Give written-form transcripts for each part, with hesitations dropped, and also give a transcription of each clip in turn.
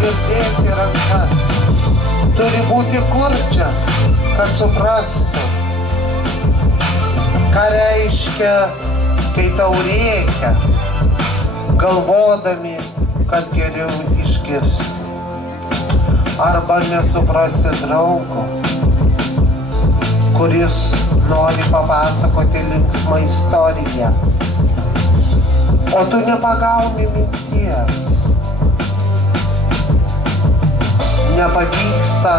girdėti rankas. Turi būti kurčias, kad suprastų, ką reiškia, kai tau rėkia, galvodami, kad geriau išgirsi. Arba nesuprasi draugo, kuris nori papasakoti linksmą istoriją, o tu nepagauni minties. Nepavyksta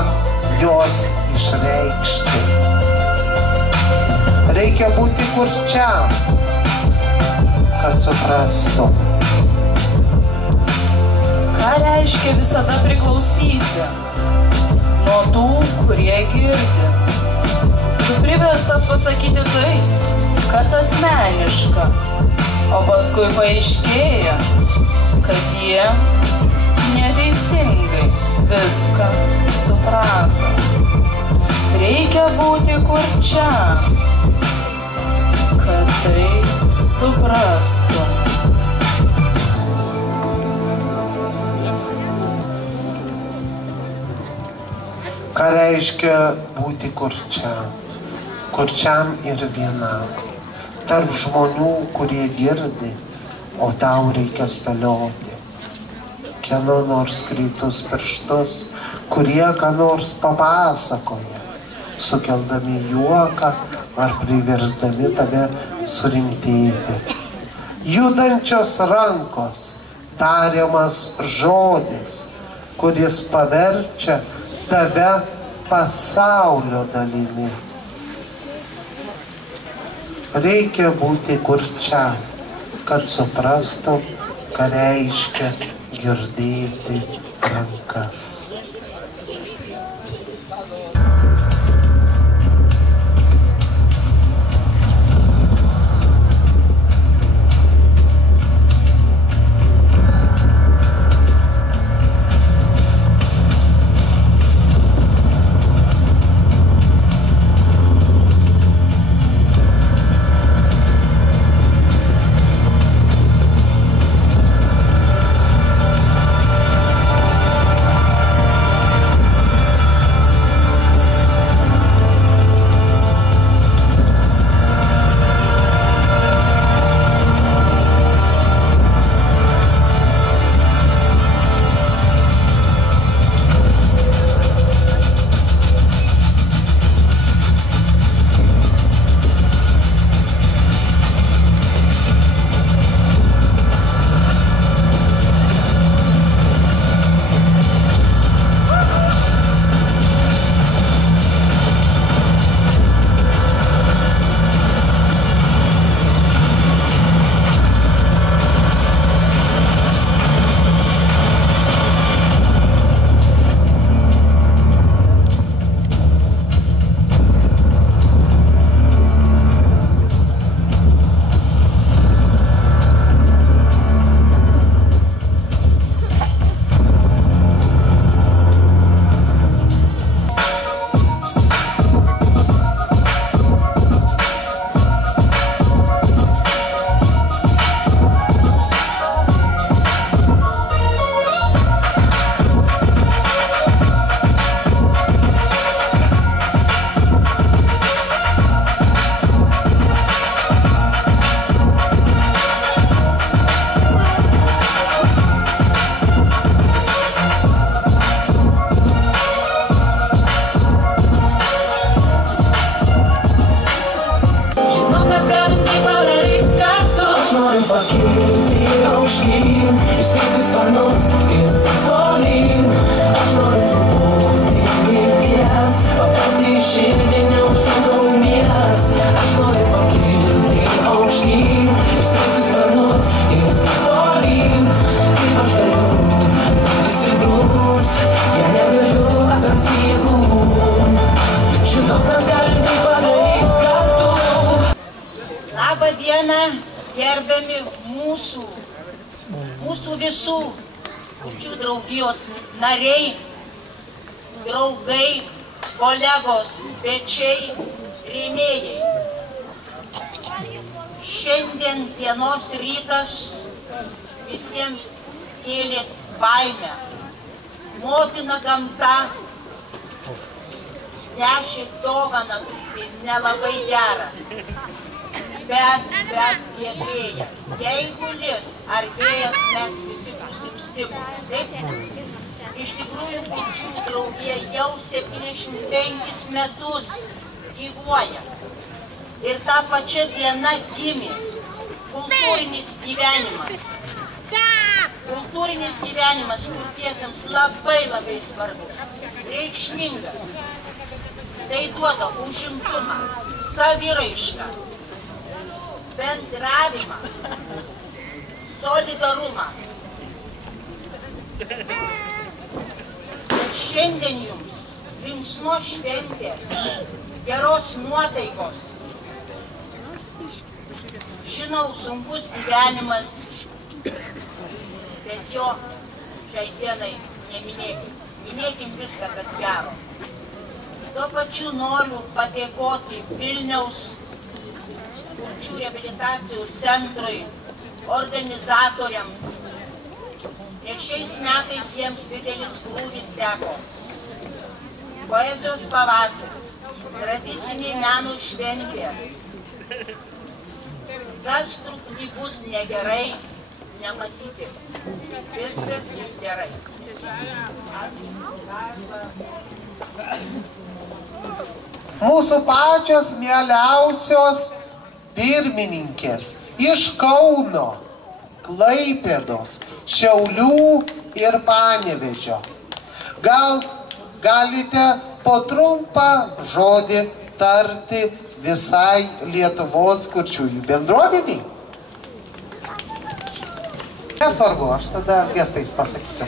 jos išreikšti. Reikia būti kurčiam, kad suprastų. Ką reiškia visada priklausyti nuo tų, kurie girdi? Tu priverstas pasakyti tai, kas asmeniška, o paskui paaiškėja, kad jie neteisingai viską suprato. Reikia būti kurčiam, kad tai suprastų. Ką reiškia būti kurčiam? Kurčiam ir vienam. Tarp žmonių, kurie girdi, o tau reikia spėlioti. Kieno nors greitus pirštus, kurie ką nors papasakoja, sukeldami juoką ar priversdami tave surimtėti. Judančios rankos, tariamas žodis, kuris paverčia tave pasaulio dalimi. Reikia būti kurčiam, kad suprastum, ką reiškia girdėti rankas. Gerbiami mūsų visų kurčių draugijos nariai, draugai, kolegos, svečiai, rėmėjai. Šiandien dienos rytas visiems kėlė baimę, motina gamta nešė dovaną, tai nelabai gerą. Bet giedrėja, jeigu lis ar vėjas, mes visi būsim stiprūs. Taip? Iš tikrųjų, kurčių draugija jau 75 metus gyvuoja. Ir tą pačią dieną gimė kultūrinis gyvenimas. Kultūrinis gyvenimas kurtiesiems labai svarbus, reikšmingas. Tai duoda užimtumą, saviraišką, bendravimą, solidarumą. Ir šiandien jums linksmos šventės, geros nuotaikos. Žinau, sunkus gyvenimas, bet jo šiai dienai neminėkim. Minėkim viską, kas gero. Tuo pačiu noriu padėkoti Vilniaus kurčių reabilitacijos centrui, organizatoriams, nes šiais metais jiems didelis krūvis teko. Poezijos pavasaris, tradicinė meno šventė. Kas truputį bus negerai, nematyti. Viskas bus gerai. Mūsų pačios mieliausios pirmininkės iš Kauno, Klaipėdos, Šiaulių ir Panevėžio. Gal galite po trumpą žodį tarti visai Lietuvos kurčiųjų bendruomeniai? Nesvarbu, aš tada gestais pasakysiu.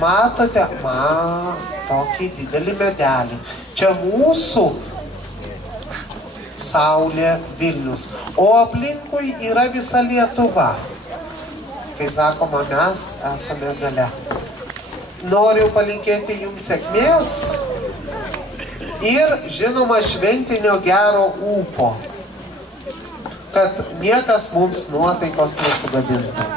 Matote, tokį didelį medelį. Čia mūsų Saulė, Vilnius, o aplinkui yra visa Lietuva. Kaip sakoma, mes esame gale. Noriu palinkėti jums sėkmės ir, žinoma, šventinio gero ūpo, kad niekas mums nuotaikos nesugadintų.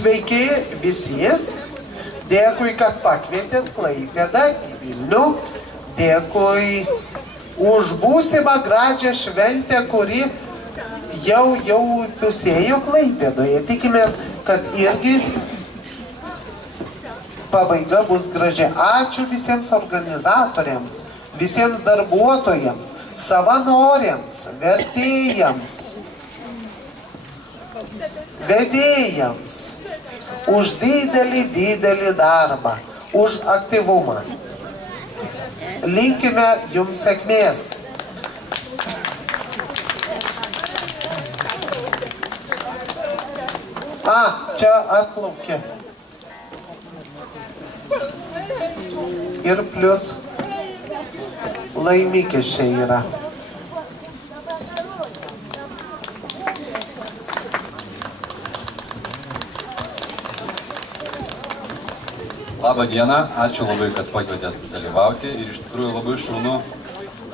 Sveiki visi, dėkui, kad pakvietėt Klaipėdą į Vilnių, dėkui už būsimą gražią šventę, kuri jau pusėjo Klaipėdoje. Tikimės, kad irgi pabaiga bus graži. Ačiū visiems organizatoriams, visiems darbuotojams, savanoriams, vertėjams, vedėjams, už didelį darbą, už aktyvumą. Linkime jums sėkmės. Čia atplaukė. Ir plius laimikis čia yra. Labą dieną, ačiū labai, kad pakvietėt dalyvauti ir iš tikrųjų labai šaunu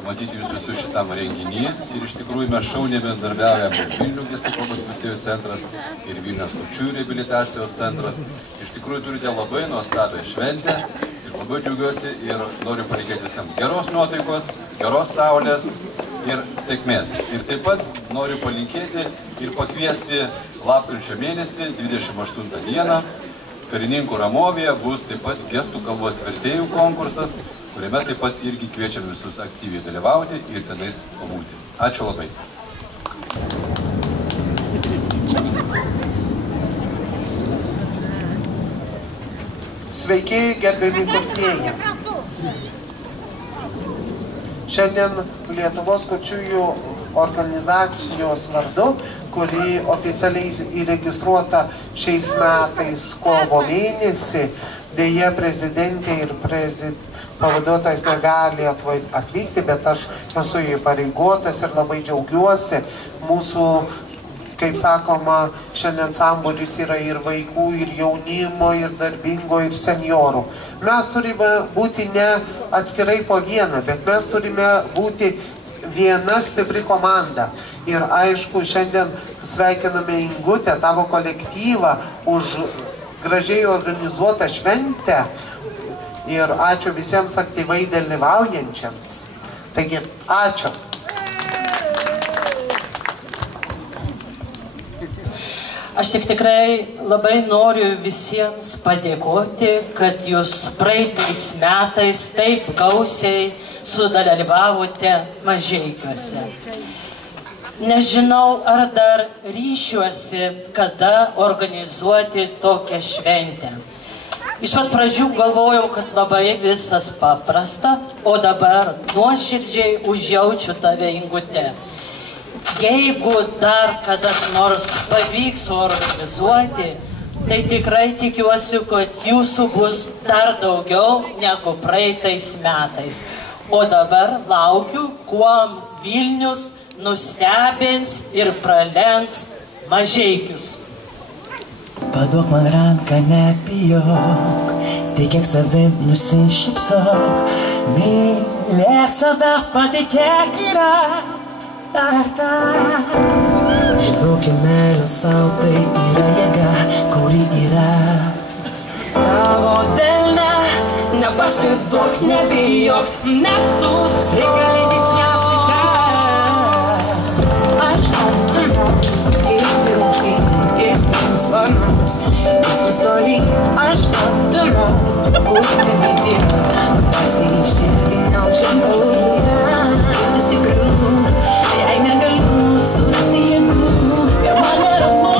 matyti jūs visus šitam renginį ir iš tikrųjų mes šauniai bendradarbiaujam ir Vilnių gestų kalbos vertėjų centras ir Vilniaus kurčiųjų reabilitacijos centras. Iš tikrųjų turite labai nuostabią šventę ir labai džiaugiuosi ir noriu palinkėti visiems geros nuotaikos, geros saulės ir sėkmės. Ir taip pat noriu palinkėti ir pakviesti lapkričio mėnesį, 28 dieną, Karininkų Ramovėje bus taip pat gestų kalbos vertėjų konkursas, kuriame taip pat irgi kviečiam visus aktyviai dalyvauti ir tenais pabūti. Ačiū labai. Sveiki, gerbiami kurtieji. Šiandien Lietuvos kurčiųjų organizacijos vardu, kuri oficialiai įregistruota šiais metais kovo mėnesį, dėja prezidentė ir pavaduotojas negali atvykti, bet aš esu įpareigotas ir labai džiaugiuosi mūsų kaip sakoma, šiandien sambūris yra ir vaikų, ir jaunimo, ir darbingo, ir seniorų. Mes turime būti ne atskirai po vieną, bet mes turime būti viena stipri komanda. Ir aišku, šiandien sveikiname Ingutę, tavo kolektyvą, už gražiai organizuotą šventę. Ir ačiū visiems aktyvai dalyvaujančiams. Taigi, ačiū. Aš tikrai labai noriu visiems padėkoti, kad jūs praeitais metais taip gausiai sudalyvavote Mažeikiuose. Nežinau, ar dar ryšiuosi, kada organizuoti tokią šventę. Iš pat pradžių galvojau, kad labai visas paprasta, o dabar nuoširdžiai užjaučiu tave, Ingute. Jeigu dar kada nors pavyks organizuoti, tai tikrai tikiuosi, kad jūsų bus dar daugiau negu praeitais metais. O dabar laukiu, kuom Vilnius nustebins ir pralenks Mažeikius. Paduok man ranką, nebijok, tikėk savim, nusišypsok. Mylėt save, patikėk yra verta. Žinok, meilė sau tai yra jėga, kuri yra tavo delne. Nepasiduok, nebijok, nesusigalinį fiaskite. Aš atsimau, sparnus, viskas tolyn, aš atsimau, būti vilties, pasti ištirdį neužimtauja, būti stiprių, jei negaliu surasti jėgų, ir man neramu.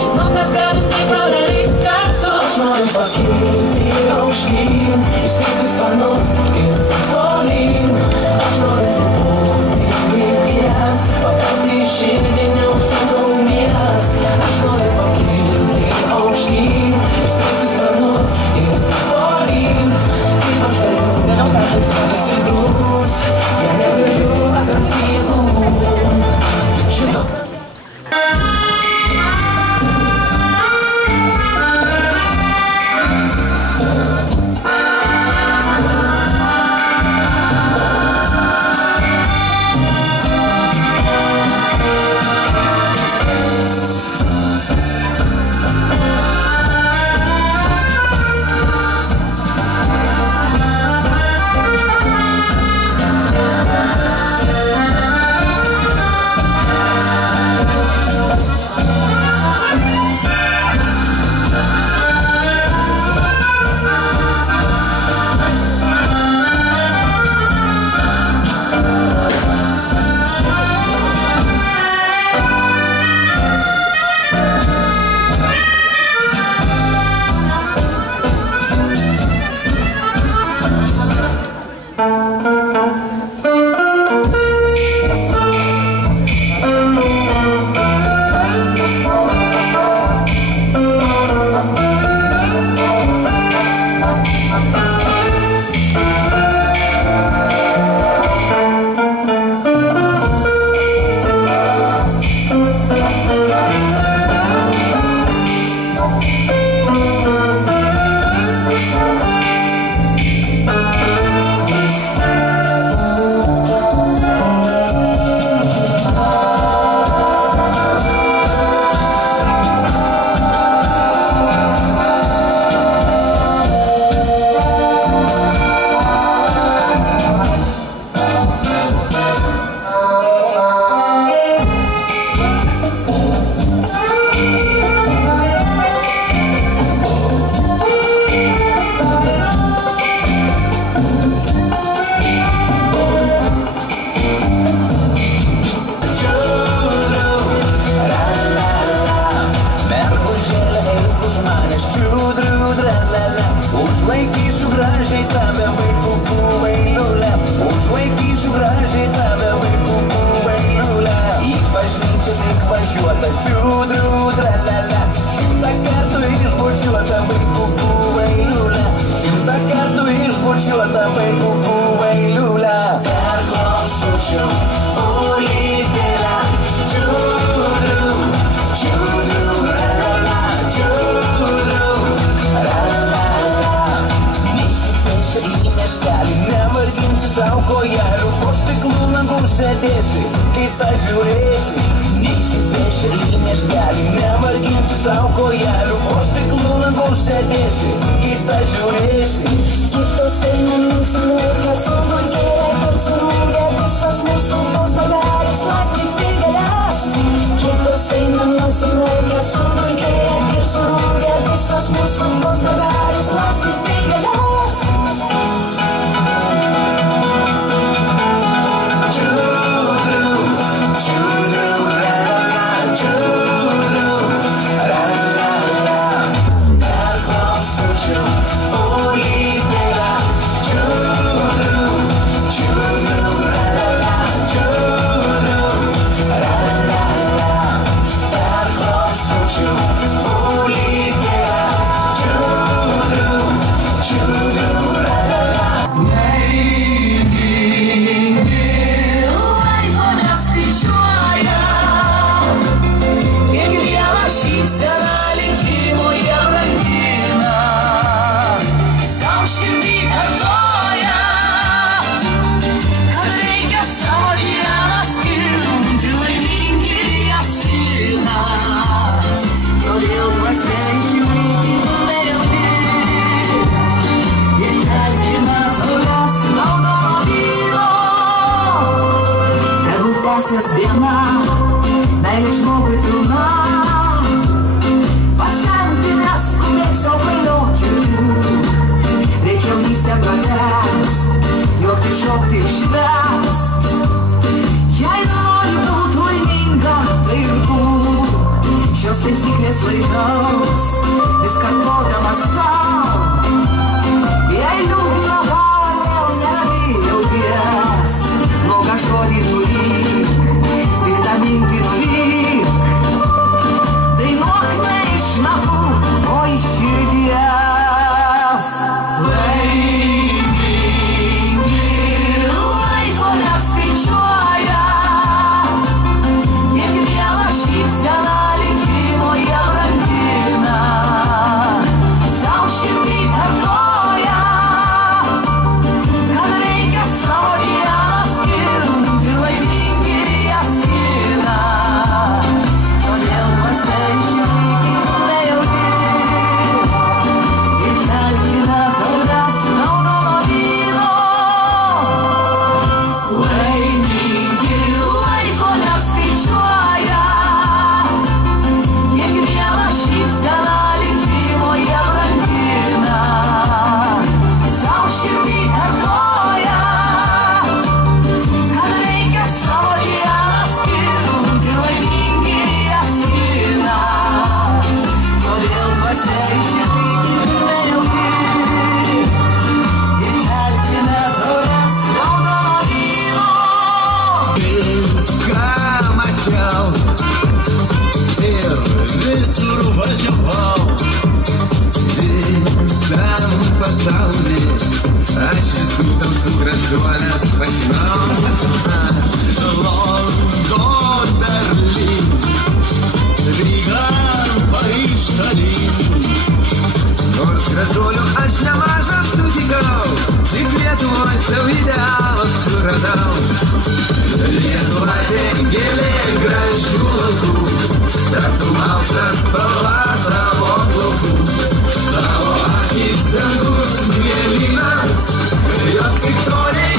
Žinau, mes galim tai padaryti kartu. Aš noriu pakilti aukštyn, išskirsti sparnus, viskas tolyn. Aš noriu būti vilties, paprasti ištirdį neužimtaujas. Aš noriu pakilti aukštyn, išskirsti sparnus, viskas tolyn. Kaip aš galiu pasigrūs, jei negaliu atrasti jėgų. Žinau, užlaikysiu gražiai tave, vaikų pūvai liulė. Užlaikysiu gražiai tave, vaikų pūvai liulė. Į bažnyčią tik važiuota, triudriu, tralala. 100 kartų išbučiuota, vaikų pūvai liulė. 100 kartų išbučiuota, vaikų pūvai liulė. Perklausučiau, ulytėlę. sau kojelių, po stiklų langų sėdėsi, kitą žiūrėsi. Kitos eina nusimerkę, sudurkėję ir surūgę, visas mūsų bus bagaris, laskyti galės. Kitos eina nusimerkę, sudurkėję ir surūgę, visas mūsų bus bagaris, laskyti galės. Diena, meilė žmogui pilna, pasenti neskubėt savo klaidokių. Reikia jaunystę pratęst, juokti, šokti ir švęst. Jei nori būt laiminga, tai ir būk. Šios taisyklės laikaus, vis kartodamas sau. Jei liūdna var, vėl neramiai jauties, blogą žodį nuryk. Mintį nuvyk, dainuok ne iš napų, o iš širdies. Laimingi laiko neskaičiuoja, kiekvieną šypseną likimo jie brangina, sau širdį kartoja, kad reikia savo dieną skirti laimingi jas. Aš visų tautų gražuolės pažinau. London, Berlin, Ryga, Paryž, Talin. Nors gražuolių aš nemažą sutikau, tik Lietuvoj savo idealą suradau. Lietuva tiek gėlė gražių laukų, tartum aukštas spalva tavo plaukų. Tavo akys dangus mėlynas, jos kaip toliai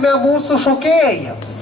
duokime mūsų šokėjams.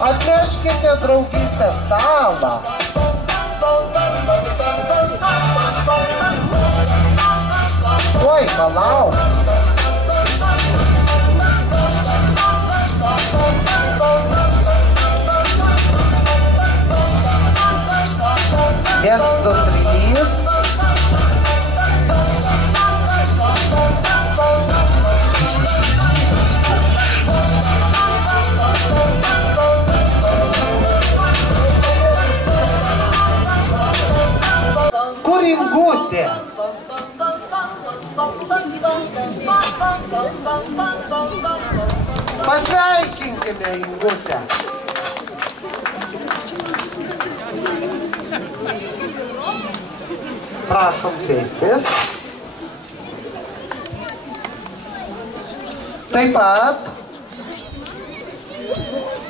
Atneškite draugystės stalą. Tuoj, palauk. Viens, du, trys. Kur Ingutė? Pasveikinkime Ingutę. Prašom sėstis. Taip pat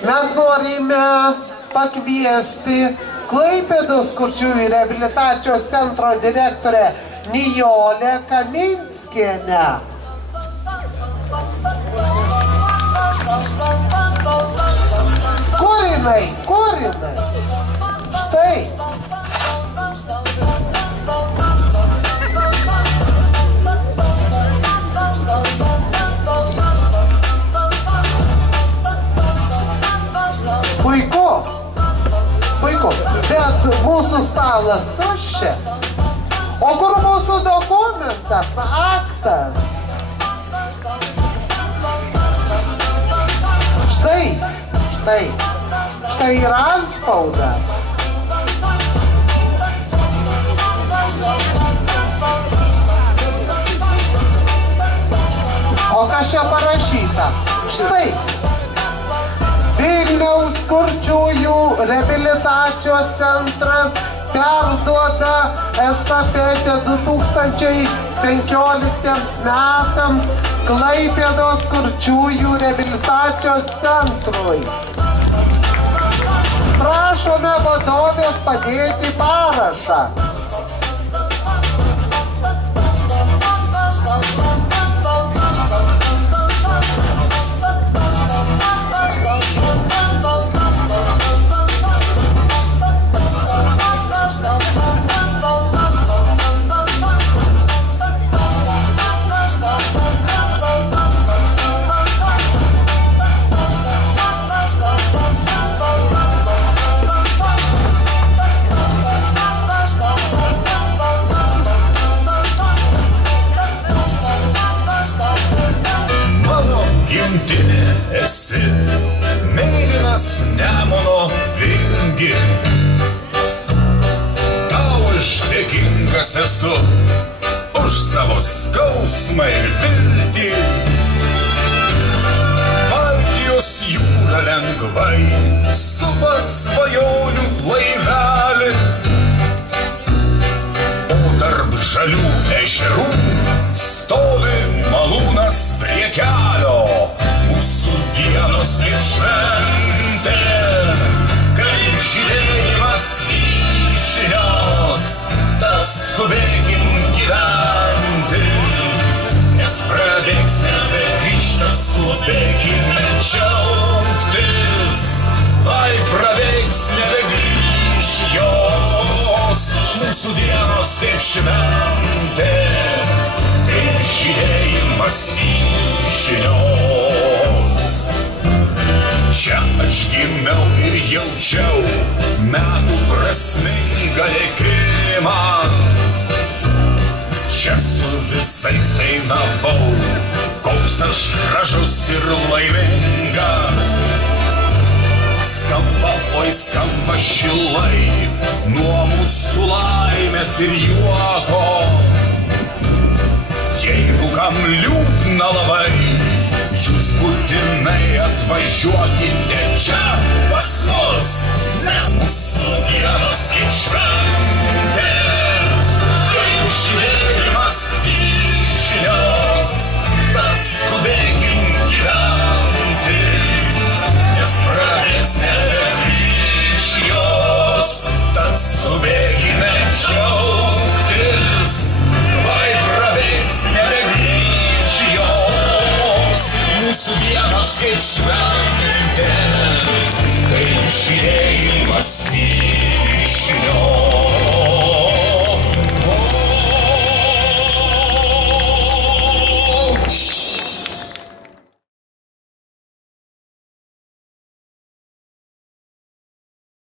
mes norime pakviesti Klaipėdos kurčiųjų reabilitacijos centro direktorę Nijolę Kaminskienę. Kur jinai? Kur jinai? Štai. Puiku. Puiku. Bet mūsų stalas tuščias. O kur mūsų dokumentas, aktas? Štai, štai, štai ir antspaudas. O kas čia parašyta? Štai. Vilniaus kurčiųjų reabilitacijos centras perduoda estafetę 2015 metams Klaipėdos kurčiųjų reabilitacijos centrui. Prašome vadovės padėti parašą. Esi mėlynas Nemuno vingi, tau aš dėkingas esu už savo skausmą ir viltį. Baltijos jūra lengvai supa svajonių laivelį, o tarp žalių ežerų stovi malūnas prie kelio. Dienos kaip šventė, kaip žydėjimas vyšnios, tas skubėkim gyventi, nes prabėgs nebegrįžtas, skubėkime džiaugtis, ai prabėgs nebegrįž jos, mūsų dienos kaip šventė, kaip žydėjimas vyšnios. Čia aš gimiau ir jaučiau metų prasmingą likimą. Čia su visais dainavau, koks aš gražus ir laimingas. Skamba, oi skamba šilai, nuo mūsų laimės ir juoko. Jeigu kam liūdna labai, jūs būtinai atvažiuokite čia pas mus, nes mūsų dienos kaip šventė, kaip žydėjimas vyšnios, tas skubėkim gyventi, nes prabėgs nebegrįž jos, tad skubėkime džiaugtis, vai prabėgs nebegrįž jos. Mūsų dienos kaip šventė.